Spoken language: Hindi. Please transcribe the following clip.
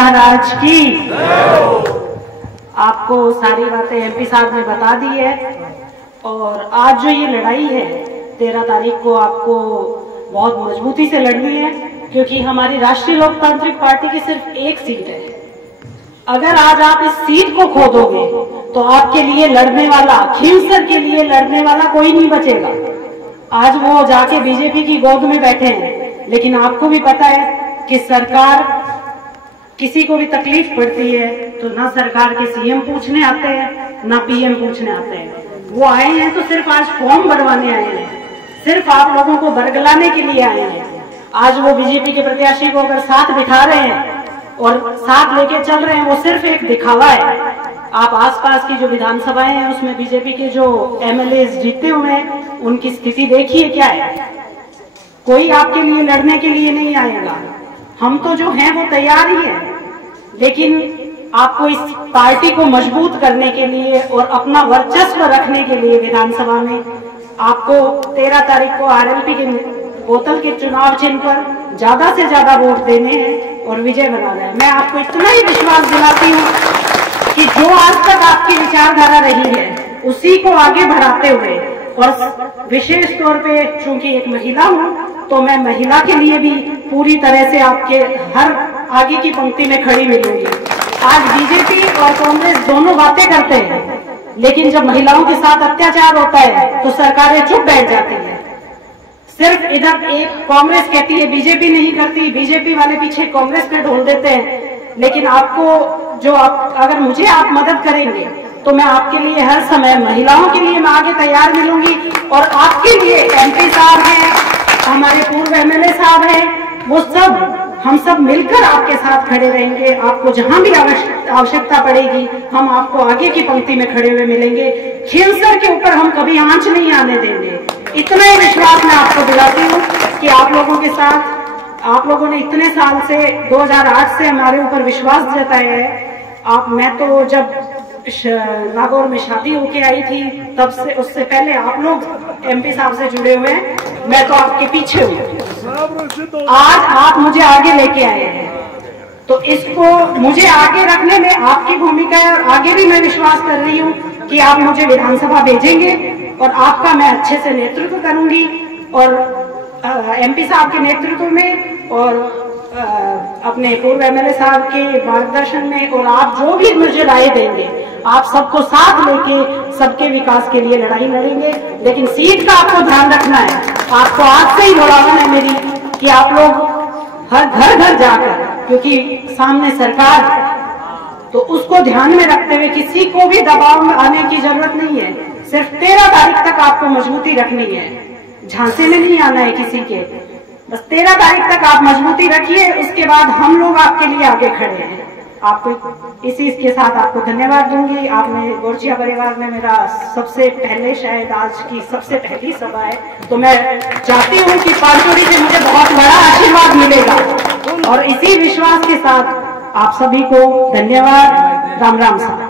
महाराज की। आपको सारी बातें एमपी साहब ने बता दी है। और आज जो ये लड़ाई है 13 तारीख को आपको बहुत मजबूती से लड़नी है, क्योंकि हमारी राष्ट्रीय लोकतांत्रिक पार्टी की सिर्फ एक सीट है। अगर आज आप इस सीट को खो दोगे तो आपके लिए लड़ने वाला, खींवसर के लिए लड़ने वाला कोई नहीं बचेगा। आज वो जाके बीजेपी की गोद में बैठे हैं, लेकिन आपको भी पता है कि सरकार, किसी को भी तकलीफ पड़ती है तो ना सरकार के सीएम पूछने आते हैं ना पीएम पूछने आते हैं। वो आए हैं तो सिर्फ आज फॉर्म भरवाने आए हैं, सिर्फ आप लोगों को बरगलाने के लिए आए हैं। आज वो बीजेपी के प्रत्याशी को अगर साथ बिठा रहे हैं और साथ लेके चल रहे हैं, वो सिर्फ एक दिखावा है। आप आसपास की जो विधानसभाएं हैं उसमें बीजेपी के जो एमएलए जीते हुए हैं, उनकी स्थिति देखिए क्या है। कोई आपके लिए लड़ने के लिए नहीं आएगा। हम तो जो हैं वो तैयार ही है, लेकिन आपको इस पार्टी को मजबूत करने के लिए और अपना वर्चस्व रखने के लिए विधानसभा में आपको 13 तारीख को आरएलपी के बोतल के चुनाव चिन्ह पर ज्यादा से ज्यादा वोट देने हैं और विजय बनाना है। मैं आपको इतना ही विश्वास दिलाती हूँ कि जो आज तक आपकी विचारधारा रही है उसी को आगे बढ़ाते हुए, और विशेष तौर पे चूंकि एक महिला हूँ तो मैं महिला के लिए भी पूरी तरह से आपके हर आगे की पंक्ति में खड़ी मिलूंगी। आज बीजेपी और कांग्रेस दोनों बातें करते हैं, लेकिन जब महिलाओं के साथ अत्याचार होता है तो सरकारें चुप बैठ जाती है। सिर्फ इधर एक कांग्रेस कहती है बीजेपी नहीं करती, बीजेपी वाले पीछे कांग्रेस पे ढोल देते हैं। लेकिन आपको जो अगर मुझे आप मदद करेंगे तो मैं आपके लिए हर समय, महिलाओं के लिए मैं आगे तैयार मिलूंगी। और आपके लिए एमपी साहब हैं, हमारे पूर्व एमएलए साहब हैं, वो सब, हम सब मिलकर आपके साथ खड़े रहेंगे। आपको जहां भी आवश्यकता पड़ेगी हम आपको आगे की पंक्ति में खड़े हुए मिलेंगे। खींवसर के ऊपर हम कभी आंच नहीं आने देंगे। इतना ही विश्वास मैं आपको दिलाती हूँ कि आप लोगों के साथ, आप लोगों ने इतने साल से 2008 से हमारे ऊपर विश्वास जताया है। मैं तो जब नागौर में शादी होके आई थी तब से, उससे पहले आप लोग एमपी साहब से जुड़े हुए हैं, मैं तो आपके पीछे हूँ। आज आप मुझे आगे लेके आए हैं तो इसको मुझे आगे रखने में आपकी भूमिका है। और आगे भी मैं विश्वास कर रही हूँ कि आप मुझे विधानसभा भेजेंगे और आपका मैं अच्छे से नेतृत्व करूंगी। और एमपी साहब के नेतृत्व में और अपने पूर्व एमएलए साहब के मार्गदर्शन में, और आप जो भी मुझे राय देंगे, आप सबको साथ लेके सबके विकास के लिए लड़ाई लड़ेंगे। लेकिन सीट का आपको ध्यान रखना है। आपको आज से ही बोलाना है मेरी कि आप लोग हर घर घर जाकर, क्योंकि सामने सरकार है तो उसको ध्यान में रखते हुए किसी को भी दबाव में आने की जरूरत नहीं है। सिर्फ 13 तारीख तक आपको मजबूती रखनी है, झांसे में नहीं आना है किसी के। बस 13 तारीख तक आप मजबूती रखिए, उसके बाद हम लोग आपके लिए आगे खड़े हैं। आपको इसी के साथ आपको धन्यवाद दूंगी। आपने गोरचिया परिवार में मेरा सबसे पहले, शायद आज की सबसे पहली सभा है, तो मैं चाहती हूँ कि पांचोरी से मुझे बहुत बड़ा आशीर्वाद मिलेगा। और इसी विश्वास के साथ आप सभी को धन्यवाद। राम राम साहब।